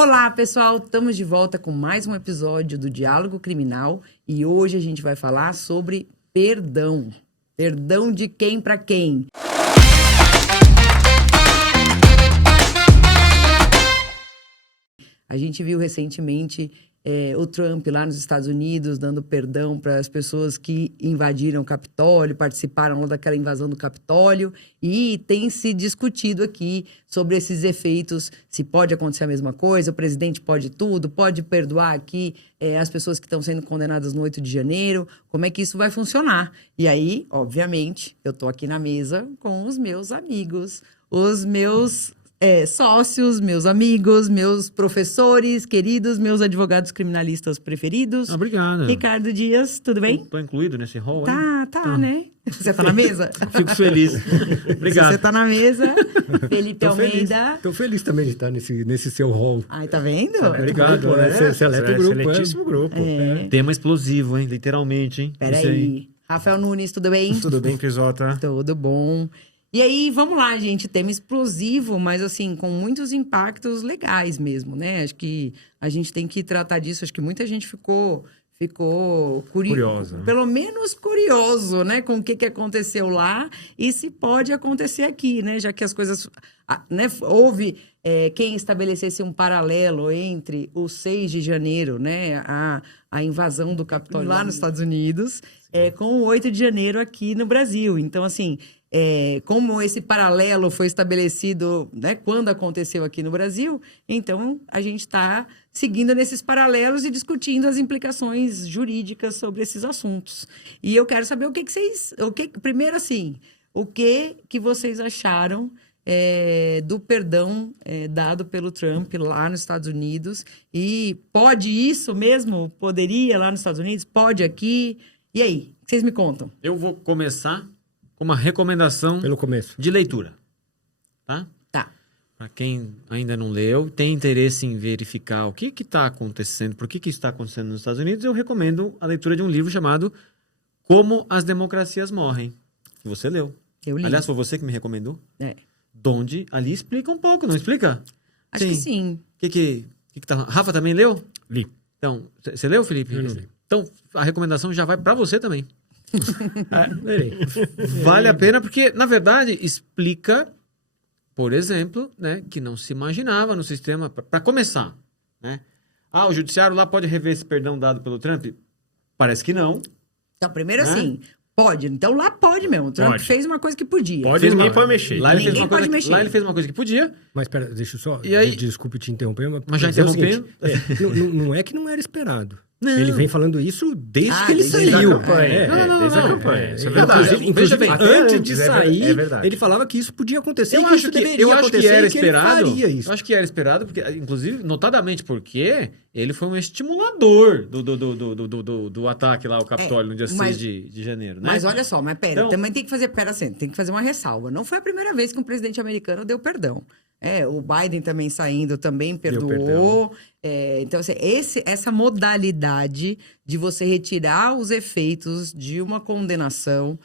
Olá, pessoal! Estamos de volta com mais um episódio do Diálogo Criminal e hoje a gente vai falar sobre perdão. Perdão de quem para quem? A gente viu recentemente o Trump lá nos Estados Unidos dando perdão para as pessoas que invadiram o Capitólio, participaram lá daquela invasão do Capitólio, e tem se discutido aqui sobre esses efeitos, se pode acontecer a mesma coisa, o presidente pode tudo, pode perdoar aqui as pessoas que estão sendo condenadas no 8 de janeiro, como é que isso vai funcionar? E aí, obviamente, eu estou aqui na mesa com os meus amigos, os meus sócios, meus amigos, meus professores queridos, meus advogados criminalistas preferidos. Obrigado. Ricardo Dias, tudo bem? Tô incluído nesse rol, Tá, né? Você tá na mesa? Fico feliz. Obrigado. Você tá na mesa. Felipe Almeida. Tô feliz também de estar nesse seu rol. Ai, tá vendo? Obrigado. Seleto grupo. Seletíssimo grupo. Tema explosivo, hein? Literalmente, hein? Peraí. Rafael Nunes, tudo bem? Tudo bem, Crisota? Tudo bom. E aí, vamos lá, gente. Tema explosivo, mas assim, com muitos impactos legais mesmo, né? Acho que a gente tem que tratar disso. Acho que muita gente ficou curiosa, né? Pelo menos curioso, né? Com o que aconteceu lá e se pode acontecer aqui, né? Já que as coisas... né? Houve quem estabelecesse um paralelo entre o 6 de janeiro, né? A invasão do Capitólio lá nos Estados Unidos, com o 8 de janeiro aqui no Brasil. Então, assim... como esse paralelo foi estabelecido, né, quando aconteceu aqui no Brasil, então a gente está seguindo nesses paralelos e discutindo as implicações jurídicas sobre esses assuntos. E eu quero saber primeiro assim, o que vocês acharam do perdão dado pelo Trump lá nos Estados Unidos, e pode isso mesmo? Poderia lá nos Estados Unidos? Pode aqui? E aí, o que vocês me contam? Eu vou começar com uma recomendação Pelo começo. de leitura, tá? Tá. Para quem ainda não leu, tem interesse em verificar o que está acontecendo, por que está acontecendo nos Estados Unidos, eu recomendo a leitura de um livro chamado Como as Democracias Morrem, que você leu. Eu li. Aliás, foi você que me recomendou? É. Ali explica um pouco, não explica? Acho que sim. Que tá... Rafa também leu? Li. Então, você leu, Felipe? Eu não li. Então, a recomendação já vai para você também. Lerei. Vale a pena porque, na verdade, explica, por exemplo, né, que não se imaginava no sistema, para começar, né? O judiciário lá pode rever esse perdão dado pelo Trump? Parece que não. Então, primeiro assim, pode. Então, lá pode mesmo. O Trump fez uma coisa que podia. Ninguém pode mexer. Lá ele fez Ninguém uma coisa pode mexer. Lá ele fez uma coisa que podia. Mas pera, deixa eu só... E aí- Desculpe te interromper, Mas já dizer o interrompendo? seguinte, não é que não era esperado. Não. Ele vem falando isso desde que ele desde saiu. a campanha. Desde a campanha. Isso é verdade. Inclusive, bem, antes de sair, é verdade. ele falava que isso podia acontecer, Eu que acho isso que, deveria eu acho acontecer que era e que ele esperado. faria isso. Eu acho que era esperado, porque, inclusive, notadamente porque ele foi um estimulador do ataque lá ao Capitólio no dia 6 de janeiro, né? Mas olha só, pera, Então- também tem que fazer uma ressalva. Não foi a primeira vez que um presidente americano deu perdão. O Biden também saindo também perdoou. Então, assim, essa modalidade de você retirar os efeitos de uma condenação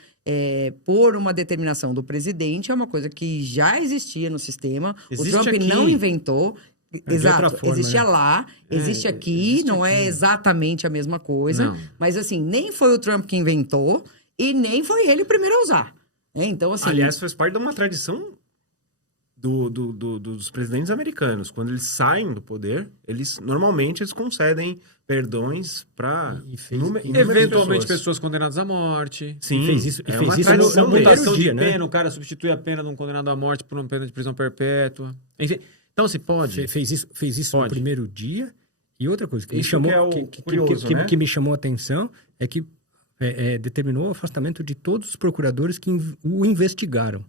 por uma determinação do presidente é uma coisa que já existia no sistema. Existe o Trump aqui. não inventou. de Exato, outra forma, existia né? lá, existe aqui, não é exatamente a mesma coisa. Não. Mas, assim, nem foi o Trump que inventou e nem foi ele o primeiro a usar. Então, assim... Aliás, faz parte de uma tradição dos presidentes americanos. Quando eles saem do poder, normalmente eles concedem perdões para Eventualmente pessoas condenadas à morte. Sim, fez isso- é fez uma isso tradição no deles. primeiro Mutação de dia, né? pena, o cara substitui a pena de um condenado à morte por uma pena de prisão perpétua. Enfim, então se pode. Fez isso no Pode. primeiro dia. E outra coisa que me Isso chamou, que é o curioso, né? que me chamou a atenção é que determinou o afastamento de todos os procuradores que o investigaram.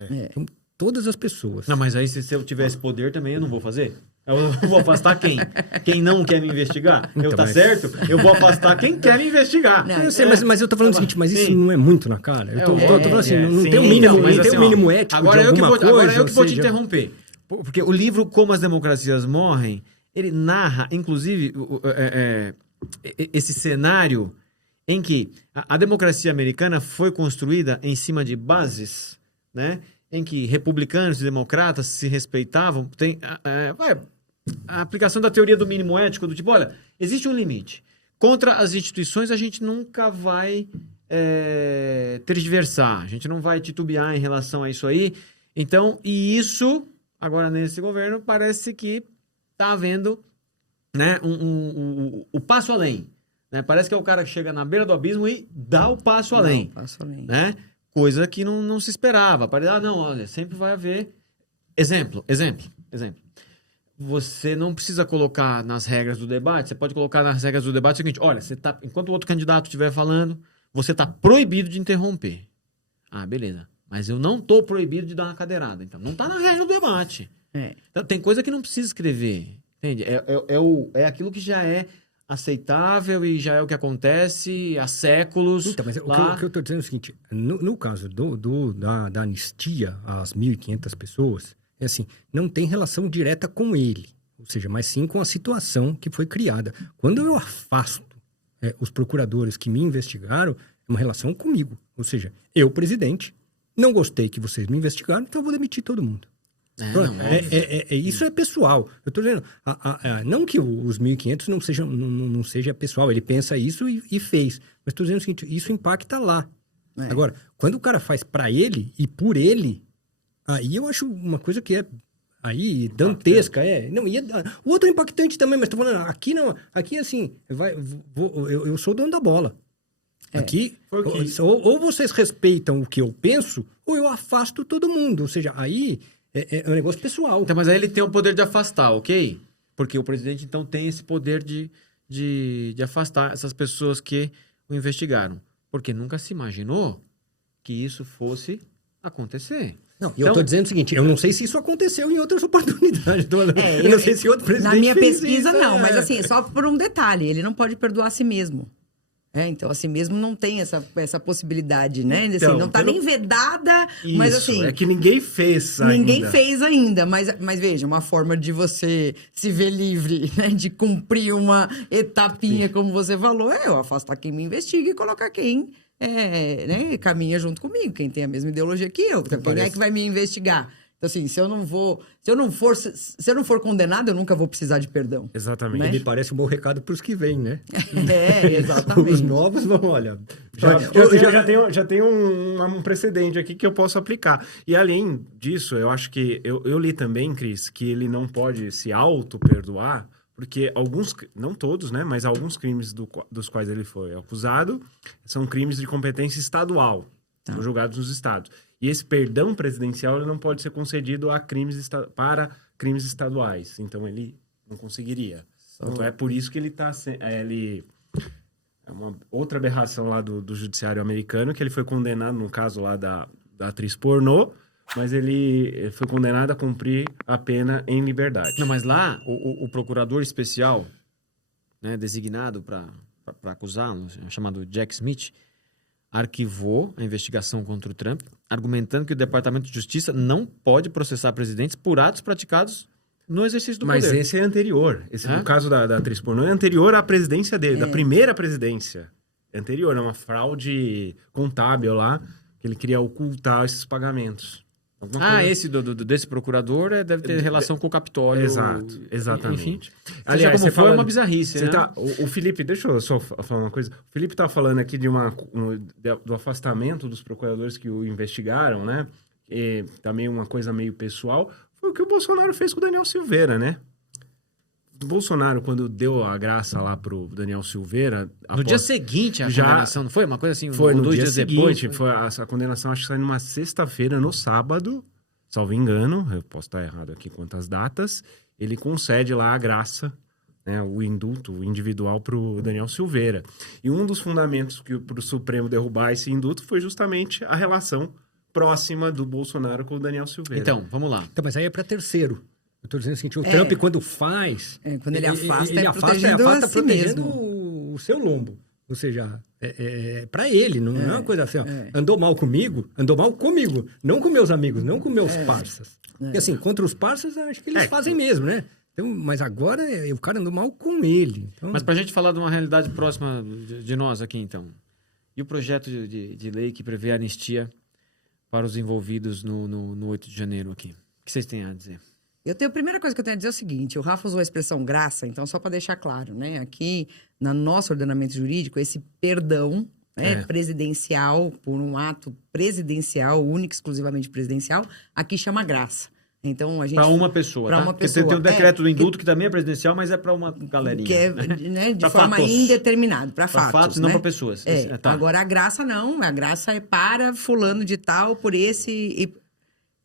Então, todas as pessoas. Não, mas aí se eu tivesse poder também eu não vou fazer. Eu vou afastar quem? Quem não quer me investigar? Então, Tá mas- certo? Eu vou afastar quem quer me investigar. Não, Eu sei, mas eu tô falando o seguinte, mas isso Sim. não é muito na cara. Eu tô falando assim, não sim. tem um mínimo, Então, mas não tem assim, um mínimo ético Agora de eu que alguma vou, coisa. agora eu que ou vou te seja, interromper. Porque o livro Como as Democracias Morrem, ele narra, inclusive, esse cenário em que a democracia americana foi construída em cima de bases, né? Em que republicanos e democratas se respeitavam. a aplicação da teoria do mínimo ético, do tipo, olha, existe um limite. Contra as instituições, a gente nunca vai tergiversar, a gente não vai titubear em relação a isso aí. Então, e isso, agora nesse governo, parece que está havendo, né, o passo além. Né? Parece que é o cara que chega na beira do abismo e dá o passo além. Passo além. Né? Coisa que não se esperava. Parece, não, olha, sempre vai haver... Exemplo. Você não precisa colocar nas regras do debate, você pode colocar nas regras do debate o seguinte, olha, enquanto o outro candidato estiver falando, você está proibido de interromper. Ah, beleza. Mas eu não estou proibido de dar uma cadeirada. Então, não está na regra do debate. Então, tem coisa que não precisa escrever. Entende? É aquilo que já é aceitável e já é o que acontece há séculos. Então, mas lá. o que eu estou dizendo é o seguinte, no caso da anistia às 1.500 pessoas, é assim, não tem relação direta com ele, ou seja, mas sim com a situação que foi criada. Quando eu afasto os procuradores que me investigaram, é uma relação comigo. Ou seja, eu, presidente, não gostei que vocês me investigaram, então eu vou demitir todo mundo. Isso é pessoal. Eu estou dizendo, não que os 1.500 não seja pessoal, ele pensa isso e fez. Mas estou dizendo o seguinte, isso impacta lá. Agora, quando o cara faz para ele e por ele, aí eu acho uma coisa que é aí dantesca. O outro é impactante também, mas estou falando, aqui não, aqui assim, eu sou o dono da bola. Aqui, ou vocês respeitam o que eu penso, ou eu afasto todo mundo. Ou seja, aí... É um negócio pessoal. Então, mas aí ele tem o poder de afastar, ok? Porque o presidente, então, tem esse poder de afastar essas pessoas que o investigaram. Porque nunca se imaginou que isso fosse acontecer. Não, eu estou dizendo o seguinte, eu não sei se isso aconteceu em outras oportunidades. Eu não sei se outro presidente na minha fez pesquisa, isso, não. Mas assim, só por um detalhe. Ele não pode perdoar a si mesmo. Então, assim mesmo não tem essa possibilidade, né? Assim, Então, não está nem vedada, mas assim... É que ninguém fez ainda. Ninguém fez ainda, mas veja, uma forma de você se ver livre, né? De cumprir uma etapinha, como você falou, é eu afastar quem me investiga e colocar quem né, caminha junto comigo, quem tem a mesma ideologia que eu. Então, quem é que vai me investigar? Então, assim, se eu não for condenado, eu nunca vou precisar de perdão. Exatamente. Né? Me parece um bom recado para os que vêm, né? Exatamente. Os novos vão, olha... Já tem um precedente aqui que eu posso aplicar. E além disso, eu acho que... Eu li também, Cris, que ele não pode se auto-perdoar, porque alguns... Não todos, né? Mas alguns crimes dos quais ele foi acusado são crimes de competência estadual. São julgados nos estados. E esse perdão presidencial ele não pode ser concedido para crimes estaduais. Então, ele não conseguiria. Então, é por isso que ele está... É uma outra aberração lá do judiciário americano, que ele foi condenado, no caso lá da atriz pornô, mas ele foi condenado a cumprir a pena em liberdade. Não, mas lá, o procurador especial, né, designado para acusar, chamado Jack Smith, arquivou a investigação contra o Trump, argumentando que o Departamento de Justiça não pode processar presidentes por atos praticados no exercício do poder. Mas esse é anterior. No caso da atriz pornô, é anterior à presidência dele, da primeira presidência. É anterior, é uma fraude contábil lá, que ele queria ocultar esses pagamentos. Esse desse procurador deve ter relação com o Capitólio. Exato, exatamente. Enfim, aliás, como foi uma bizarrice, né? O Felipe, deixa eu só falar uma coisa. O Felipe tá falando aqui do afastamento dos procuradores que o investigaram, né? E também uma coisa meio pessoal. Foi o que o Bolsonaro fez com o Daniel Silveira, né? O Bolsonaro, quando deu a graça lá pro Daniel Silveira... No dia seguinte a condenação, não foi? Uma coisa assim, foi no 2 dia dias seguinte, depois? A condenação acho que saiu numa sexta-feira, no sábado, salvo engano, eu posso estar errado aqui quanto às datas, ele concede lá a graça, né, o indulto individual pro Daniel Silveira. E um dos fundamentos pro Supremo derrubar esse indulto foi justamente a relação próxima do Bolsonaro com o Daniel Silveira. Então, vamos lá. Então, mas aí é para terceiro. Eu estou dizendo o seguinte, o Trump, quando faz... quando ele afasta, ele protegendo a si protegendo mesmo. o seu lombo. Ou seja, para ele, não é uma coisa assim, ó, andou mal comigo, não com meus amigos, não com meus parças. Porque assim, contra os parças, acho que eles fazem mesmo, né? Então, mas agora o cara andou mal com ele. Então... Mas para a gente falar de uma realidade próxima de nós aqui, então. E o projeto de lei que prevê a anistia para os envolvidos no 8 de janeiro aqui? O que vocês têm a dizer? A primeira coisa que eu tenho a dizer é o seguinte: o Rafa usou a expressão graça, então, só para deixar claro, né? Aqui, no nosso ordenamento jurídico, esse perdão presidencial, por um ato presidencial, único, exclusivamente presidencial, aqui chama graça. Então, a gente... Para uma pessoa, pra tá? uma Porque pessoa. você tem o decreto do indulto, que também é presidencial, mas é para uma galerinha. Que é, né, de Pra forma fatos. indeterminada, para Para fatos. fatos, não né? para pessoas. Tá. Agora, a graça não. A graça é para fulano de tal, por esse...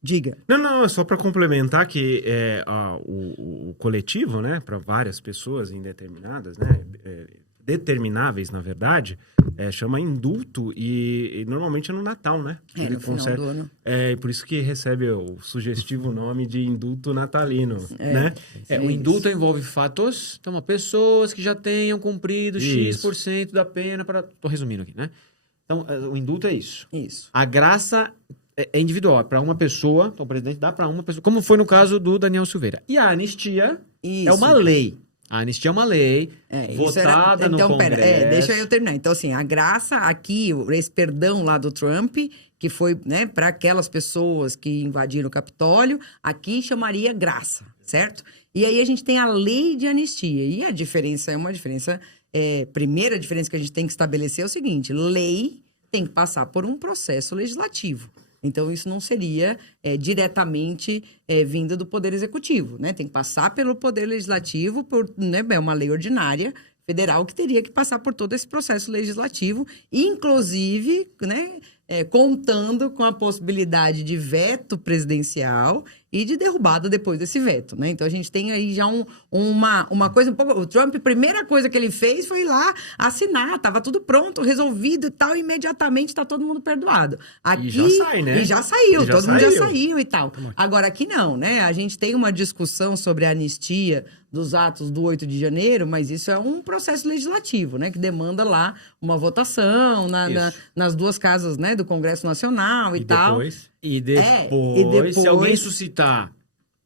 Diga. Não, é só para complementar que o coletivo, né, para várias pessoas indeterminadas, né, determináveis, na verdade, chama indulto e normalmente é no Natal, né? É, no final do ano. E por isso que recebe o sugestivo nome de indulto natalino, né? O indulto envolve fatos, então, pessoas que já tenham cumprido Isso. X% da pena para... Tô resumindo aqui, né? Então, o indulto é isso. Isso. A graça é individual, é para uma pessoa, então o presidente dá para uma pessoa, como foi no caso do Daniel Silveira. E a anistia é uma lei. A anistia é uma lei votada no Congresso. Deixa eu terminar. Então, assim, a graça aqui, esse perdão lá do Trump, que foi, né, para aquelas pessoas que invadiram o Capitólio, aqui chamaria graça, certo? E aí a gente tem a lei de anistia. E a diferença é uma diferença... primeira diferença que a gente tem que estabelecer é o seguinte: lei tem que passar por um processo legislativo. Então, isso não seria diretamente vinda do Poder Executivo, né? Tem que passar pelo Poder Legislativo, né? É uma lei ordinária federal que teria que passar por todo esse processo legislativo, inclusive, né, contando com a possibilidade de veto presidencial e de derrubada depois desse veto, né? Então, a gente tem aí já uma coisa um pouco... O Trump, a primeira coisa que ele fez foi ir lá assinar, estava tudo pronto, resolvido e tal, e imediatamente está todo mundo perdoado. Aqui, E já sai, né? E já saiu, E já todo mundo já saiu. saiu e tal. Agora, aqui não, né? A gente tem uma discussão sobre a anistia dos atos do 8 de janeiro, mas isso é um processo legislativo, né? Que demanda lá uma votação nas duas casas, né? Do Congresso Nacional e tal. E depois, se alguém suscitar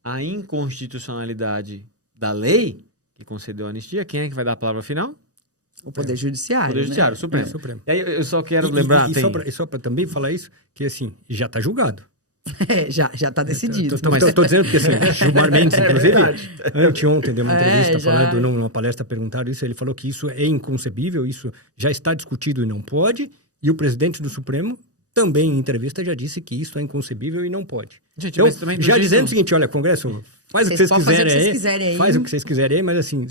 a inconstitucionalidade da lei que concedeu a anistia, quem é que vai dar a palavra final? O Poder Judiciário. O Poder Judiciário, né? o Supremo. Supremo. E aí eu só quero lembrar... E só para também falar isso, que assim, já está julgado. Já está decidido. Estou dizendo porque, assim, Gilmar Mendes, inclusive, verdade. anteontem deu uma entrevista já. falando, numa palestra, perguntaram isso, ele falou que isso é inconcebível, isso já está discutido e não pode, e o presidente do Supremo também, em entrevista, já disse que isso é inconcebível e não pode. Gente, Então, mas também do já jeito- dizendo o seguinte, olha, Congresso, faz o que Vocês vocês podem fazer o que quiserem vocês quiserem aí. faz o que vocês quiserem aí, mas assim,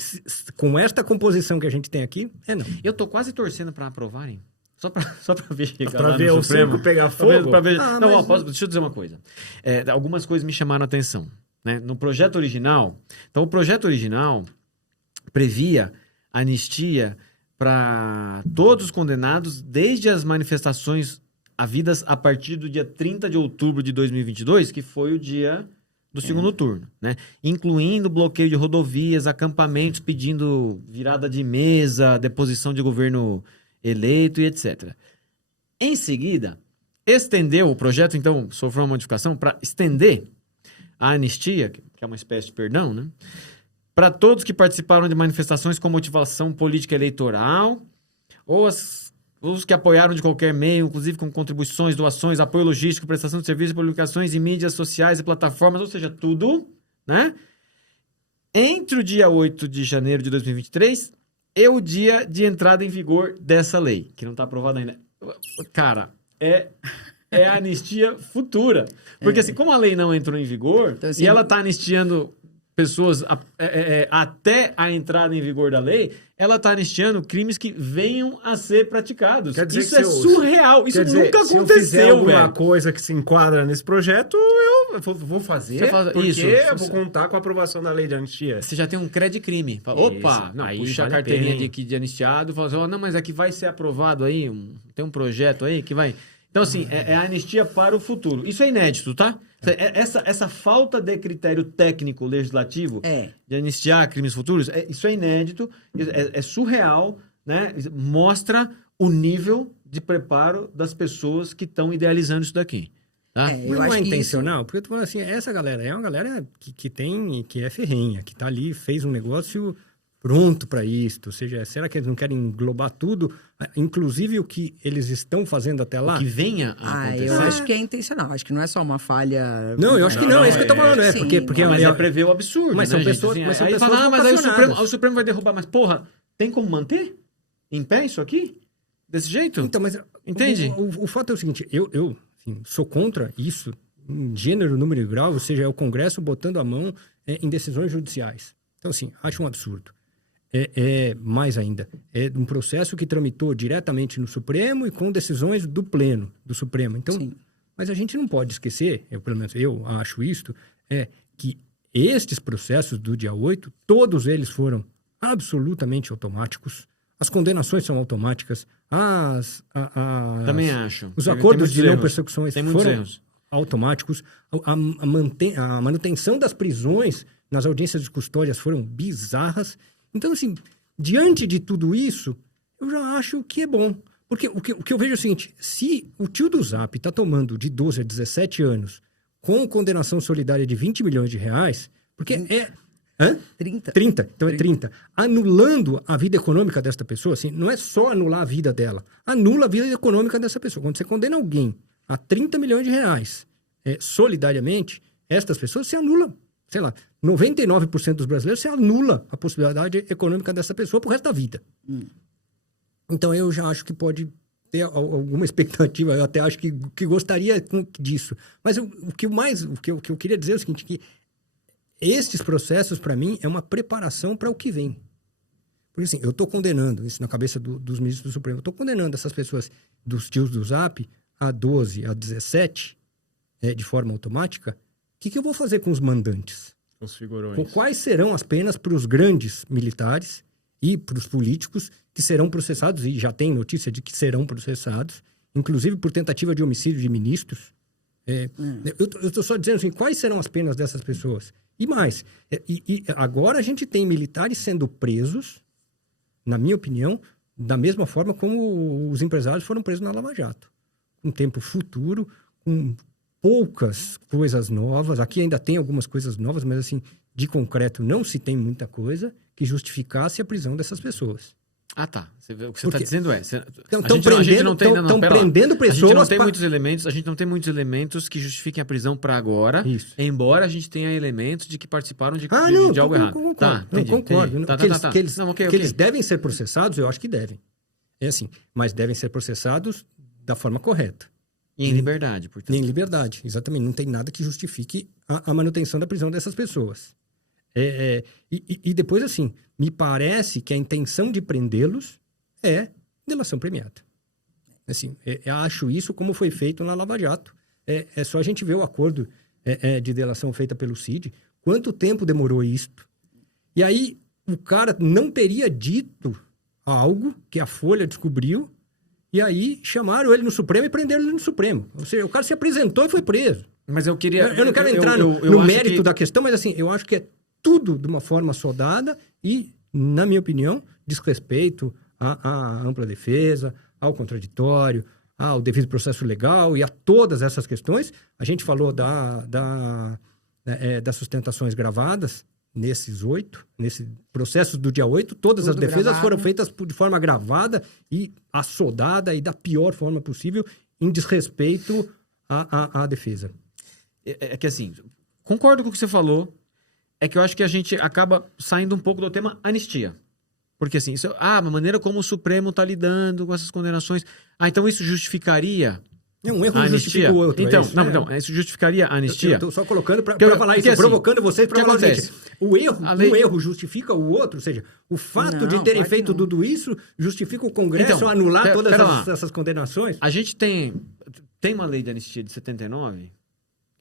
com esta composição que a gente tem aqui, não. Eu tô quase torcendo para aprovarem. Só pra ver chegar Pra lá ver no o Supremo. circo pegar Pra ver- fogo? pra ver- Ah, Não, mas- deixa eu dizer uma coisa. Algumas coisas me chamaram a atenção. Né? No projeto original... Então, o projeto original previa anistia para todos os condenados desde as manifestações havidas a partir do dia 30 de outubro de 2022, que foi o dia do segundo turno, né? Incluindo bloqueio de rodovias, acampamentos pedindo virada de mesa, deposição de governo eleito e etc. Em seguida, estendeu o projeto, então, sofreu uma modificação para estender a anistia, que é uma espécie de perdão, né? Para todos que participaram de manifestações com motivação política eleitoral ou os que apoiaram de qualquer meio, inclusive com contribuições, doações, apoio logístico, prestação de serviços, publicações em mídias sociais e plataformas, ou seja, tudo, né? Entre o dia 8 de janeiro de 2023 e o dia de entrada em vigor dessa lei, que não está aprovada ainda. Cara, é a anistia futura. Porque assim, como a lei não entrou em vigor, Então, assim, e ela está anistiando pessoas até a entrada em vigor da lei, ela está anistiando crimes que venham a ser praticados. Quer dizer Isso que é se eu- surreal. Isso Quer dizer, nunca se eu fizer aconteceu, alguma velho. coisa que se enquadra nesse projeto, eu vou fazer, Você faz- porque isso, eu você- vou contar com a aprovação da lei de anistia. Você já tem um crime. Fala, Isso. opa, não, Aí puxa vale a a carteirinha pena, hein? de anistiado, fala assim, ó, não, mas aqui vai ser aprovado aí, tem um projeto aí que vai... Então, assim, é a anistia para o futuro. Isso é inédito, tá? Essa falta de critério técnico legislativo de anistiar crimes futuros, isso é inédito, é surreal, né? Mostra o nível de preparo das pessoas que estão idealizando isso daqui. Tá? Eu Mas não acho é que intencional, porque eu tô falando assim, essa galera é uma galera que é ferrenha, que tá ali, fez um negócio pronto para isso? Ou seja, será que eles não querem englobar tudo, inclusive o que eles estão fazendo até lá? Que venha a acontecer. Eu acho que é intencional. Acho que não é só uma falha. Não, eu acho que não, é isso que eu tô falando. Sim, porque Mas é prever o absurdo, Mas né, são gente? pessoas- Assim, mas são aí pessoas fala, mas aí vocacionadas. o Supremo vai derrubar. Mas, porra, tem como manter em pé isso aqui? Desse jeito? Então, mas Entende? O fato é o seguinte, eu assim, sou contra isso, em gênero, número e grau, ou seja, é o Congresso botando a mão em decisões judiciais. Então, assim, acho um absurdo. Mais ainda, é um processo que tramitou diretamente no Supremo e com decisões do Pleno do Supremo. Então, Sim. mas a gente não pode esquecer, pelo menos eu acho isto, que estes processos do dia 8, todos eles foram absolutamente automáticos. As condenações são automáticas. Também acho. Os Tem acordos muitos de não erros. persecuções Tem muitos foram erros. automáticos. A manutenção das prisões nas audiências de custódias foram bizarras. Então, assim, diante de tudo isso, eu já acho que é bom. Porque o que eu vejo é o seguinte, se o tio do Zap está tomando de 12 a 17 anos com condenação solidária de 20 milhões de reais, porque Hã? 30. 30, então é 30. Anulando a vida econômica desta pessoa, assim, não é só anular a vida dela, anula a vida econômica dessa pessoa. Quando você condena alguém a 30 milhões de reais solidariamente, estas pessoas se anulam, sei lá, 99% dos brasileiros se anula a possibilidade econômica dessa pessoa pro resto da vida. Então eu já acho que pode ter alguma expectativa, eu até acho que gostaria disso. Mas o que eu queria dizer é o seguinte, que estes processos, para mim, é uma preparação para o que vem. Porque, assim, eu estou condenando, isso na cabeça dos ministros do Supremo, eu estou condenando essas pessoas dos tios do Zap a 12, a 17, de forma automática. O que eu vou fazer com os mandantes? Os figurões. Quais serão as penas para os grandes militares e para os políticos que serão processados, e já tem notícia de que serão processados, inclusive por tentativa de homicídio de ministros? Eu estou só dizendo assim, quais serão as penas dessas pessoas? E mais, agora a gente tem militares sendo presos, na minha opinião, da mesma forma como os empresários foram presos na Lava Jato. Um tempo futuro, com poucas coisas novas. Aqui ainda tem algumas coisas novas, mas assim, de concreto não se tem muita coisa que justificasse a prisão dessas pessoas. Ah, tá. O que você está dizendo é... Estão prendendo pessoas... A gente não tem muitos elementos que justifiquem a prisão para agora, Isso. embora a gente tenha elementos de que participaram de algo errado. Concordo. Tá, entendi, Concordo. entendi. Que eles devem ser processados, eu acho que devem. É assim, mas devem ser processados da forma correta. E em liberdade, portanto. Em liberdade, exatamente. Não tem nada que justifique a manutenção da prisão dessas pessoas. E depois, assim, me parece que a intenção de prendê-los é delação premiada. Assim, acho isso como foi feito na Lava Jato. É só a gente ver o acordo de delação feita pelo CID. Quanto tempo demorou isto? E aí, o cara não teria dito algo que a Folha descobriu, e aí chamaram ele no Supremo e prenderam ele no Supremo. Ou seja, o cara se apresentou e foi preso. Mas eu queria... Eu não quero entrar no mérito da questão, mas assim, eu acho que é tudo de uma forma sodada e, na minha opinião, desrespeito à ampla defesa, ao contraditório, ao devido processo legal e a todas essas questões. A gente falou das sustentações gravadas nesse processo do dia 8, todas Tudo as defesas gravado. foram feitas de forma gravada e assodada e da pior forma possível em desrespeito à defesa. É que assim, concordo com o que você falou, é que eu acho que a gente acaba saindo um pouco do tema anistia. Porque assim, a maneira como o Supremo está lidando com essas condenações... então isso justificaria Um erro a anistia? justifica o outro. Então, é isso? isso justificaria a anistia? Eu estou só colocando para falar isso, porque, assim, provocando vocês para o que falar acontece? isso. Um erro justifica o outro, ou seja, o fato de Não, terem claro que feito não. tudo isso justifica o Congresso Então, anular todas pera lá. essas condenações? A gente tem uma lei de anistia de 79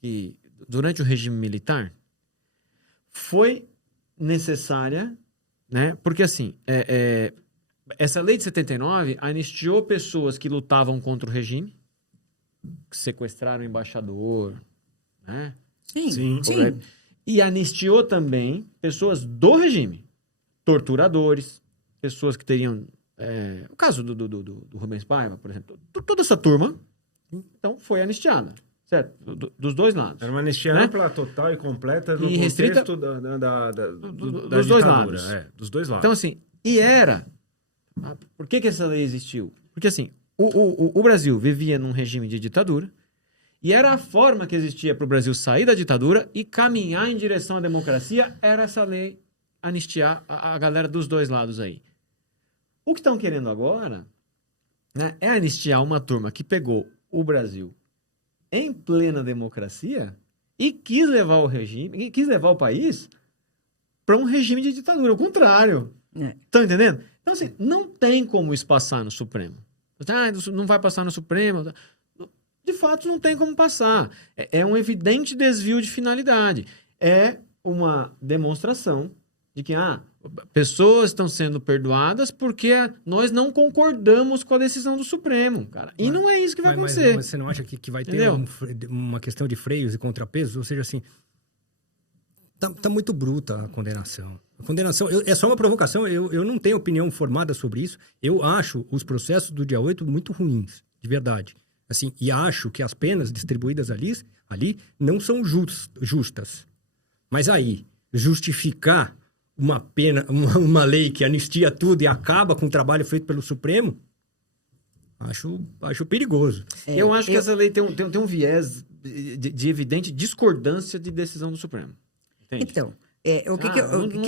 que, durante o regime militar, foi necessária, né? Porque, assim, essa lei de 79 anistiou pessoas que lutavam contra o regime, que sequestraram o embaixador, né? Sim. E anistiou também pessoas do regime, torturadores, pessoas que teriam... o caso do Rubens Paiva, por exemplo, toda essa turma, então, foi anistiada. certo? Dos dois lados. Era uma anistia Né? ampla, total e completa no E restrita- contexto da dos dois ditadura. lados. Dos dois lados. Então, assim, e era... Por que essa lei existiu? Porque, assim, o Brasil vivia num regime de ditadura e era a forma que existia para o Brasil sair da ditadura e caminhar em direção à democracia, era essa lei anistiar a galera dos dois lados aí. O que estão querendo agora, né, é anistiar uma turma que pegou o Brasil em plena democracia e quis levar o país para um regime de ditadura. O contrário. Estão entendendo? Então, assim, não tem como isso passar no Supremo. Não vai passar no Supremo. De fato, não tem como passar. É um evidente desvio de finalidade. É uma demonstração de que pessoas estão sendo perdoadas porque nós não concordamos com a decisão do Supremo, cara. E não é isso que vai acontecer. Mas você não acha que vai ter Entendeu? uma questão de freios e contrapesos? Ou seja, assim, tá muito bruta a condenação. A condenação é só uma provocação, eu não tenho opinião formada sobre isso. Eu acho os processos do dia 8 muito ruins, de verdade. Assim, e acho que as penas distribuídas ali não são justas. Mas aí, justificar uma pena, uma lei que anistia tudo e acaba com o trabalho feito pelo Supremo, acho perigoso. Eu acho que essa lei tem um viés de evidente discordância de decisão do Supremo. Entende? Então, o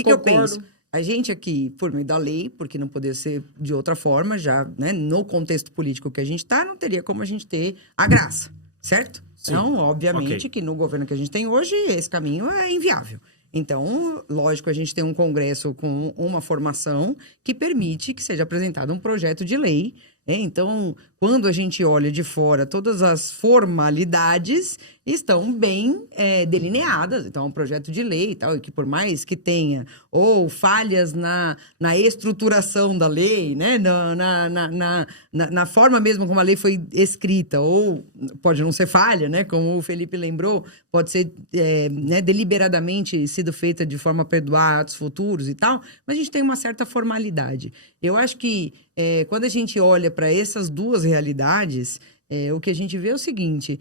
que eu penso? A gente aqui, por meio da lei, porque não poderia ser de outra forma, já, né, no contexto político que a gente está, não teria como a gente ter a graça, certo? Sim. Então, obviamente Ok. que no governo que a gente tem hoje, esse caminho é inviável. Então, lógico, a gente tem um Congresso com uma formação que permite que seja apresentado um projeto de lei. Então, quando a gente olha de fora, todas as formalidades estão bem delineadas. Então, é um projeto de lei e tal, e que por mais que tenha ou falhas na estruturação da lei, né? na forma mesmo como a lei foi escrita, ou pode não ser falha, né? Como o Felipe lembrou, pode ser deliberadamente sido feita de forma a perdoar atos futuros e tal, mas a gente tem uma certa formalidade. Eu acho que quando a gente olha para essas duas realidades, o que a gente vê é o seguinte: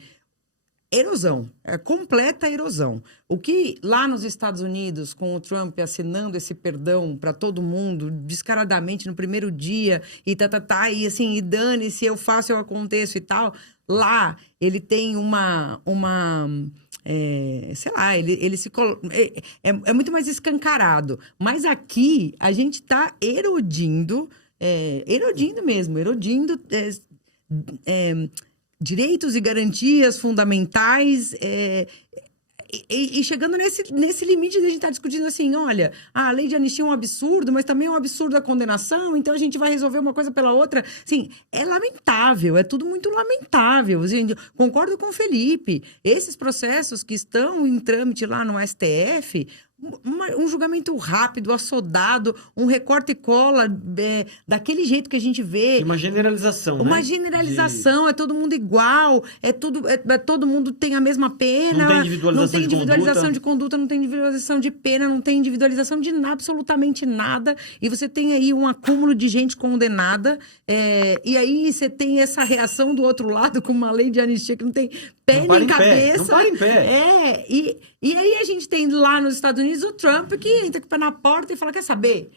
erosão, completa erosão. O que lá nos Estados Unidos, com o Trump assinando esse perdão para todo mundo, descaradamente no primeiro dia, e assim, e dane-se, eu faço, eu aconteço e tal, lá ele tem sei lá, ele se é muito mais escancarado. Mas aqui a gente está erodindo direitos e garantias fundamentais, e chegando nesse limite de a gente estar discutindo assim, olha, a lei de anistia é um absurdo, mas também é um absurdo a condenação, então a gente vai resolver uma coisa pela outra. Assim, é lamentável, é tudo muito lamentável. Assim, concordo com o Felipe, esses processos que estão em trâmite lá no STF, um julgamento rápido, assodado, um recorte e cola daquele jeito que a gente vê. Uma generalização, Uma né? generalização, é todo mundo igual, todo mundo tem a mesma pena. Não tem individualização de conduta, não tem individualização de pena, não tem individualização de absolutamente nada. E você tem aí um acúmulo de gente condenada, e aí você tem essa reação do outro lado com uma lei de anistia que não tem pé nem cabeça. Não para em pé. E aí a gente tem lá nos Estados Unidos o Trump que entra com o pé na porta e fala, quer saber?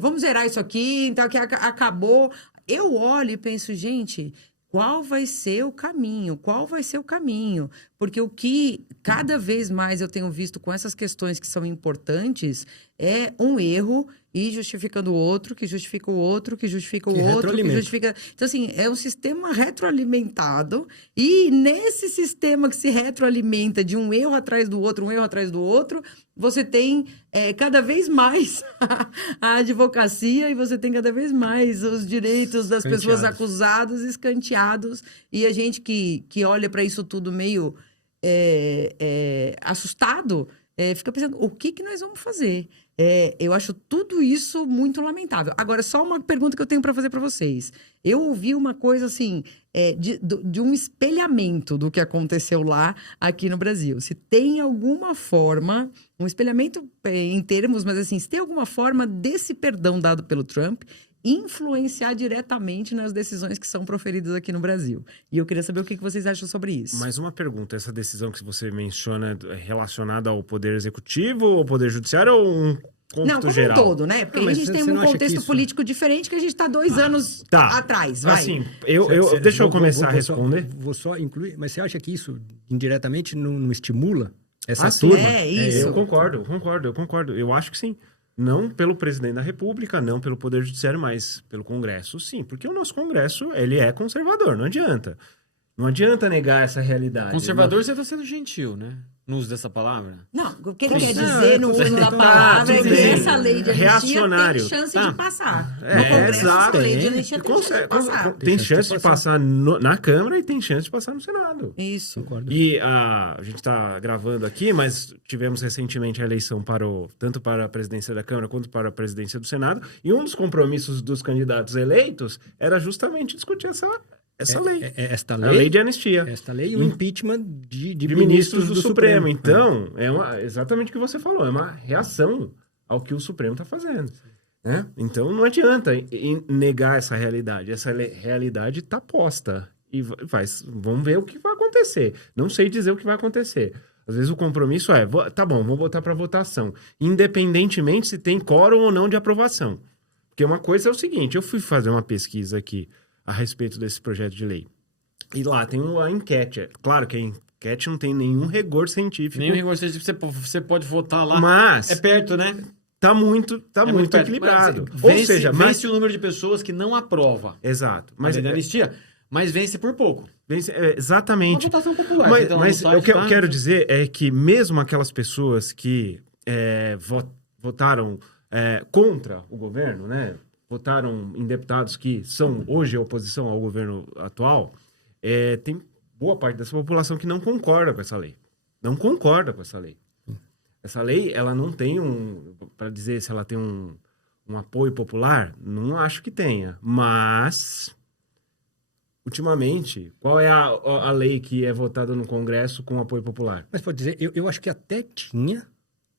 Vamos zerar isso aqui, então que acabou. Eu olho e penso, gente, qual vai ser o caminho? Qual vai ser o caminho? Porque o que cada vez mais eu tenho visto com essas questões que são importantes é um erro e justificando o outro, que justifica o outro, que justifica o outro, que justifica... Então, assim, é um sistema retroalimentado, e nesse sistema que se retroalimenta de um erro atrás do outro, você tem cada vez mais a advocacia, e você tem cada vez mais os direitos das pessoas acusadas escanteados, e a gente que olha para isso tudo meio assustado, fica pensando, o que nós vamos fazer? Eu acho tudo isso muito lamentável. Agora, só uma pergunta que eu tenho para fazer para vocês. Eu ouvi uma coisa assim, de um espelhamento do que aconteceu lá aqui no Brasil. Se tem alguma forma, um espelhamento em termos, mas assim, se tem alguma forma desse perdão dado pelo Trump influenciar diretamente nas decisões que são proferidas aqui no Brasil. E eu queria saber o que vocês acham sobre isso. Mais uma pergunta, essa decisão que você menciona é relacionada ao Poder Executivo, ao Poder Judiciário ou um cômputo Não, como geral? um todo, né? Porque Não, aí a mas gente tem você um não acha contexto que isso- político diferente que a gente está 2 anos atrás, vai. Assim, Cê- deixa eu vou- começar a vou só- responder. Vou só incluir, mas você acha que isso indiretamente não estimula essa Ah, sim. turma? É, isso. Eu concordo. Eu acho que sim. Não pelo presidente da República, não pelo Poder Judiciário, mas pelo Congresso, sim. Porque o nosso Congresso, ele é conservador, não adianta. Não adianta negar essa realidade. Conservador, você está sendo gentil, né? No uso dessa palavra. Não, o que ele Como- quer dizer no uso da palavra é tudo que bem. essa lei de anistia Reacionário. tem chance Tá. de passar. É, No Congresso, exato. essa lei de Tem. anistia tem chance de passar. Tem chance de passar na Câmara e tem chance de passar no Senado. Isso. Concordo. E a gente está gravando aqui, mas tivemos recentemente a eleição tanto para a presidência da Câmara quanto para a presidência do Senado. E um dos compromissos dos candidatos eleitos era justamente discutir essa lei. Esta A lei, lei de anistia. esta lei e o impeachment de De ministros do Supremo. É. Então, exatamente o que você falou, é uma reação ao que o Supremo está fazendo. Né? Então, não adianta negar essa realidade. Essa realidade está posta. E vamos ver o que vai acontecer. Não sei dizer o que vai acontecer. Às vezes o compromisso é, tá bom, vamos botar para votação. Independentemente se tem quórum ou não de aprovação. Porque uma coisa é o seguinte, eu fui fazer uma pesquisa aqui a respeito desse projeto de lei. E lá tem a enquete. Claro que a enquete não tem nenhum rigor científico. Nem rigor científico, você pode votar lá. Mas É perto, né? tá muito Perto. equilibrado. Mas, Ou seja, vence o número de pessoas que não aprova. Exato. Mas Mas da anistia, mas vence por pouco. Uma exatamente. votação popular. Mas, Você tá lá no mas site, o que eu tá? quero dizer é que mesmo aquelas pessoas que votaram contra o governo, né? Votaram em deputados que são hoje oposição ao governo atual, tem boa parte dessa população que não concorda com essa lei. Não concorda com essa lei. Essa lei, ela não tem para dizer se ela tem um apoio popular, não acho que tenha. Mas, ultimamente, qual é a lei que é votada no Congresso com apoio popular? Mas pode dizer, eu acho que até tinha,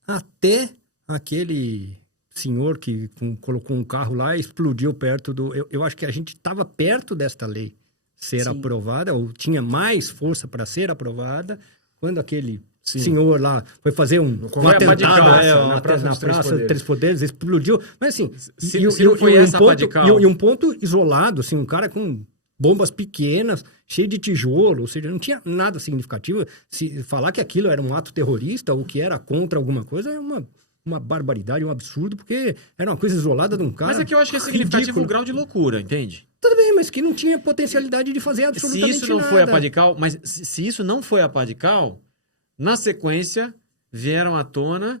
até aquele senhor que colocou um carro lá e explodiu perto do... Eu acho que a gente estava perto desta lei ser Sim. aprovada, ou tinha mais força para ser aprovada, quando aquele Sim. senhor lá foi fazer um Congresso atentado Radical, na na Praça dos Três Praça Poderes. Três Poderes, explodiu. Mas assim, Se não foi essa radical. e um ponto isolado, assim, um cara com bombas pequenas, cheio de tijolo, ou seja, não tinha nada significativo. Se falar que aquilo era um ato terrorista ou que era contra alguma coisa é uma barbaridade, um absurdo, porque era uma coisa isolada de um cara. Mas é que eu acho que é significativo ridículo. o grau de loucura, entende? Tudo bem, mas que não tinha potencialidade de fazer Se absolutamente isso não nada. foi a pá de cal, mas se isso não foi a pá de cal, na sequência vieram à tona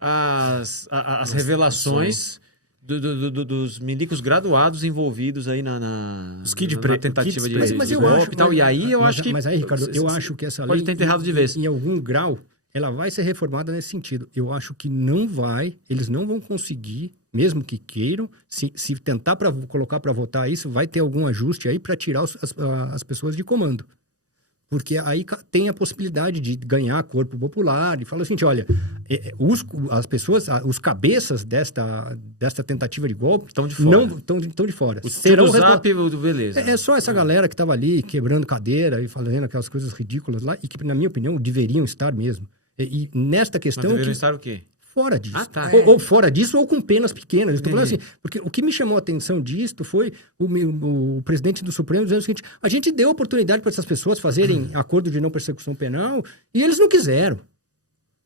as revelações dos milicos graduados envolvidos aí na tentativa de Mas eu golpe acho, e tal. E aí eu acho que... Mas aí, Ricardo, eu acho que essa lei... Pode ter enterrado de vez. Em algum grau, ela vai ser reformada nesse sentido. Eu acho que não vai, eles não vão conseguir, mesmo que queiram, se tentar colocar para votar isso, vai ter algum ajuste aí para tirar as pessoas de comando. Porque aí tem a possibilidade de ganhar corpo popular e fala assim, olha, as pessoas, os cabeças desta tentativa de golpe Estão de fora. Estão de fora. Serão Zap, beleza. É só essa galera que estava ali quebrando cadeira e fazendo aquelas coisas ridículas lá e que, na minha opinião, deveriam estar mesmo. E nesta Mas questão... deveriam estar o quê? Fora disso. Ah, tá. Ou fora disso, ou com penas pequenas. Estou falando assim, porque o que me chamou a atenção disto foi o presidente do Supremo dizendo o seguinte, a gente deu oportunidade para essas pessoas fazerem acordo de não persecução penal e eles não quiseram.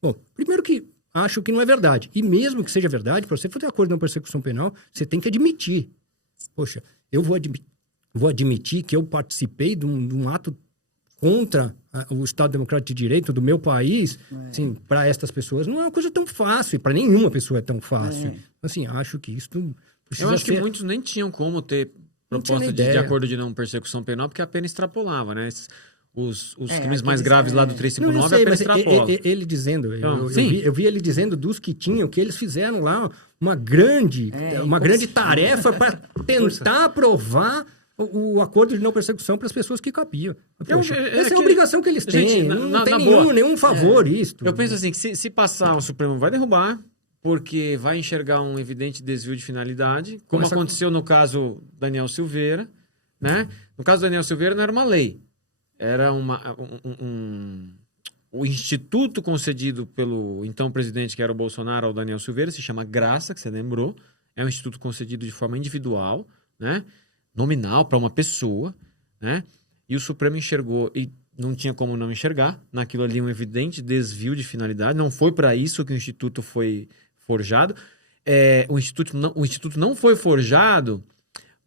Bom, primeiro que acho que não é verdade. E mesmo que seja verdade, para você fazer acordo de não persecução penal, você tem que admitir. Poxa, eu vou admitir que eu participei de um ato contra o Estado Democrático de Direito do meu país, assim, para estas pessoas, não é uma coisa tão fácil, para nenhuma pessoa é tão fácil. Assim, acho que isso precisa Eu acho que ser... muitos nem tinham como ter Não tinha proposta nem de ideia. acordo de não persecução penal, porque a pena extrapolava, né? Os crimes aqueles- mais graves lá do Não, 359, eu a sei, pena mas extrapola. ele dizendo, Então, eu vi ele dizendo dos que tinham, que eles fizeram lá uma grande tarefa para tentar aprovar o acordo de não persecução para as pessoas que capiam. Poxa, essa é que- a obrigação que eles têm. Gente, não tem na boa. nenhum favor isto. Eu penso assim, que se passar, o Supremo vai derrubar, porque vai enxergar um evidente desvio de finalidade, como Começa- aconteceu no caso Daniel Silveira, né? No caso do Daniel Silveira não era uma lei, era o instituto concedido pelo então presidente, que era o Bolsonaro, ao Daniel Silveira, se chama Graça, que você lembrou, é um instituto concedido de forma individual, né? Nominal para uma pessoa, né? E o Supremo enxergou, e não tinha como não enxergar, naquilo ali um evidente desvio de finalidade, não foi para isso que o instituto foi forjado. O instituto não foi forjado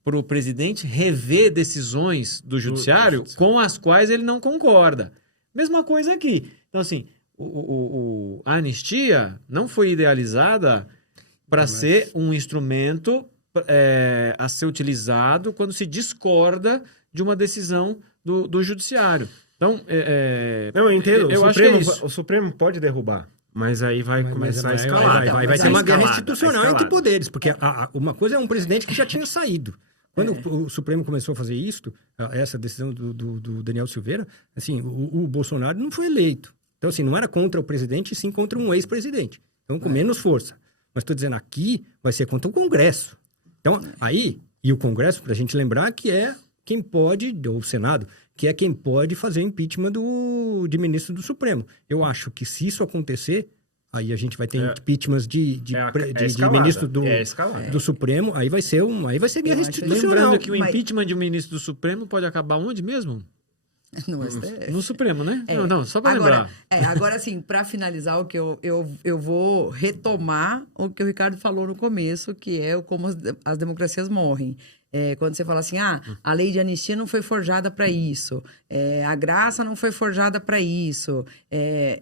para o presidente rever decisões do judiciário com as quais ele não concorda. Mesma coisa aqui. Então, assim, a anistia não foi idealizada para ser um instrumento a ser utilizado quando se discorda de uma decisão do judiciário. Então, Não, eu entendo. eu acho que é isso. O Supremo pode derrubar, mas aí vai começar a escalar. Vai ser uma guerra Escalada, institucional escalada. entre poderes, porque uma coisa é um presidente que já tinha saído. Quando o Supremo começou a fazer isso, essa decisão do Daniel Silveira, assim, o Bolsonaro não foi eleito. Então, assim, não era contra o presidente, sim contra um ex-presidente. Então, com menos força. Mas estou dizendo, aqui vai ser contra o Congresso. Então, aí, e o Congresso, para a gente lembrar que é quem pode, ou o Senado, que é quem pode fazer impeachment de ministro do Supremo. Eu acho que se isso acontecer, aí a gente vai ter impeachments de ministro do Supremo, aí vai ser guerra institucional. Lembrando que o Mas- impeachment de um ministro do Supremo pode acabar onde mesmo? No STF. No Supremo, né? É. Não, só para lembrar. Agora, assim, para finalizar, o que eu vou retomar o que o Ricardo falou no começo, que é como as democracias morrem. Quando você fala assim, a lei de anistia não foi forjada para isso, a graça não foi forjada para isso. É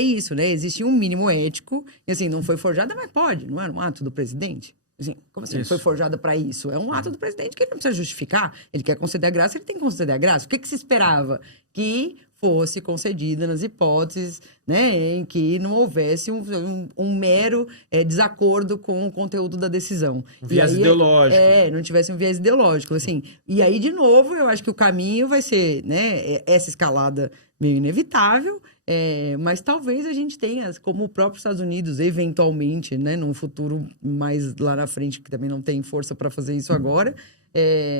isso, né? Existe um mínimo ético, e assim, não foi forjada, mas pode, não era um ato do presidente? Assim, como assim, Isso. foi forjada para isso? É um ato do presidente que ele não precisa justificar. Ele quer conceder a graça, ele tem que conceder a graça. O que se esperava? Que fosse concedida nas hipóteses, né, em que não houvesse um mero desacordo com o conteúdo da decisão. Um viés ideológico. Não tivesse um viés ideológico, assim. E aí, de novo, eu acho que o caminho vai ser, né, essa escalada meio inevitável, mas talvez a gente tenha, como o próprio Estados Unidos, eventualmente, né, num futuro mais lá na frente, que também não tem força para fazer isso agora,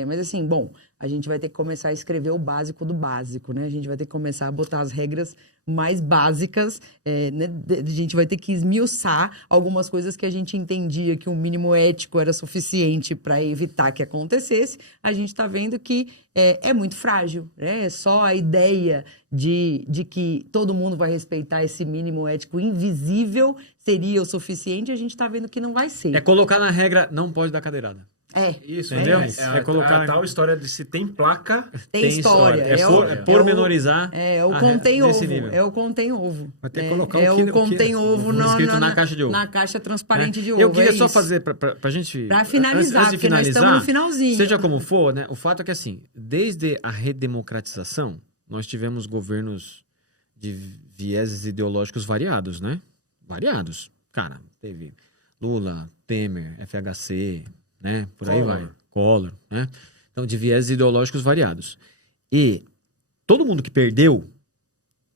mas assim, bom, a gente vai ter que começar a escrever o básico do básico, né? A gente vai ter que começar a botar as regras mais básicas, né? A gente vai ter que esmiuçar algumas coisas que a gente entendia que um mínimo ético era suficiente para evitar que acontecesse. A gente está vendo que é muito frágil, né? Só a ideia de que todo mundo vai respeitar esse mínimo ético invisível seria o suficiente, a gente está vendo que não vai ser. É colocar na regra, não pode dar cadeirada. Isso, Entendeu? É colocar a tal história de se tem placa... Tem história. Pormenorizar. O contém nesse ovo. nível. É o contém ovo. Vai ter que colocar o contém ovo escrito na caixa de ovo. Na caixa transparente de ovo. Eu queria só isso. fazer, pra gente... Pra finalizar, antes de porque nós estamos no finalzinho. Seja como for, né? O fato é que, assim, desde a redemocratização, nós tivemos governos de vieses ideológicos variados, né? Variados. Cara, teve Lula, Temer, FHC... né? Por aí vai. Collor, né? Então, de viés ideológicos variados. E todo mundo que perdeu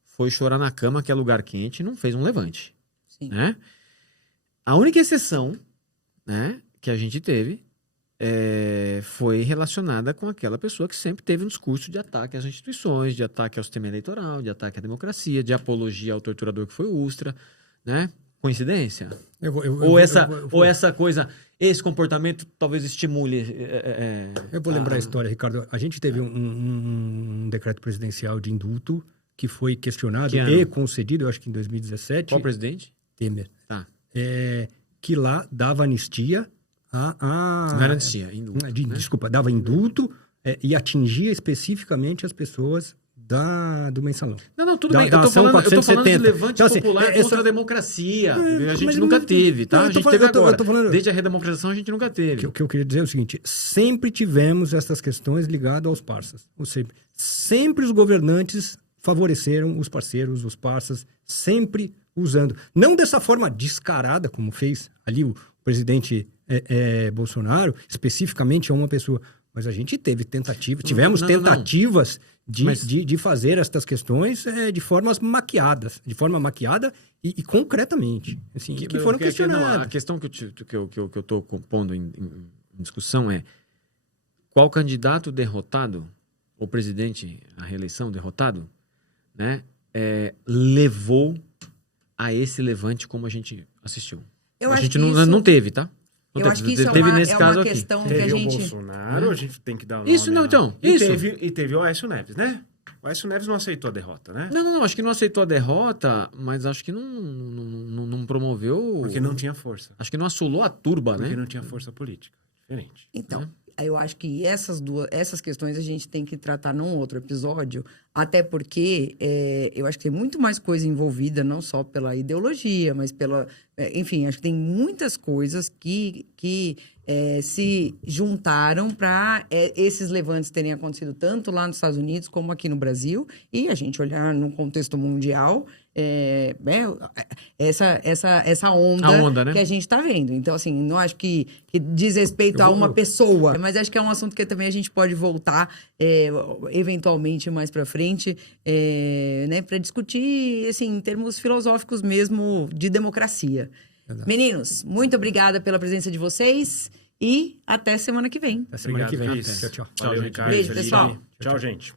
foi chorar na cama, que é lugar quente, e não fez um levante. Sim. Né? A única exceção, né, que a gente teve foi relacionada com aquela pessoa que sempre teve um discurso de ataque às instituições, de ataque ao sistema eleitoral, de ataque à democracia, de apologia ao torturador que foi o Ustra, né? Coincidência? Ou essa coisa, esse comportamento talvez estimule... Eu vou lembrar a história, Ricardo. A gente teve um decreto presidencial de indulto que foi questionado e concedido, eu acho que em 2017. Qual presidente? Temer. Tá. Que lá dava anistia Não era anistia, indulto. Né? Desculpa, dava indulto e atingia especificamente as pessoas do mensalão. Não, tudo bem. Eu tô falando de levante então, assim, popular contra a democracia. A gente mas nunca teve, tá? A gente teve agora. Falando, desde a redemocratização a gente nunca teve. O que eu queria dizer é o seguinte, sempre tivemos essas questões ligadas aos parceiros. Ou seja, sempre os governantes favoreceram os parceiros, os parceiros, sempre usando. Não dessa forma descarada, como fez ali o presidente Bolsonaro, especificamente a uma pessoa. Mas a gente teve tentativas, tivemos tentativas de fazer estas questões de forma maquiada e concretamente, assim, que foram questionadas. A questão que eu estou pondo em discussão é qual candidato derrotado, ou presidente à reeleição derrotado, né, levou a esse levante como a gente assistiu. Eu a acho gente que não teve, tá? Não Eu teve. acho que isso Teve é nesse caso uma aqui. questão que Teve a o gente... Bolsonaro, a gente tem que dar o nome. Isso, não, então. E Isso. teve o Aécio Neves, né? O Aécio Neves não aceitou a derrota, né? Não, acho que não aceitou a derrota, mas acho que não promoveu... Porque não tinha força. Acho que não assolou a turba, Porque né? não tinha força política. Diferente. Então, eu acho que essas questões a gente tem que tratar num outro episódio, até porque eu acho que tem muito mais coisa envolvida, não só pela ideologia, mas pela... enfim, acho que tem muitas coisas que se juntaram para esses levantes terem acontecido tanto lá nos Estados Unidos como aqui no Brasil, e a gente olhar no contexto mundial, essa onda, né? que a gente está vendo. Então, assim, não acho que diz respeito a uma pessoa, mas acho que é um assunto que também a gente pode voltar eventualmente mais para frente, né, para discutir, assim, em termos filosóficos mesmo de democracia. Exato. Meninos, muito obrigada pela presença de vocês e até semana que vem. Até semana que vem. Cris. Tchau, tchau. Valeu, gente. Ricardo. Beijo, Felipe. pessoal. Tchau, gente.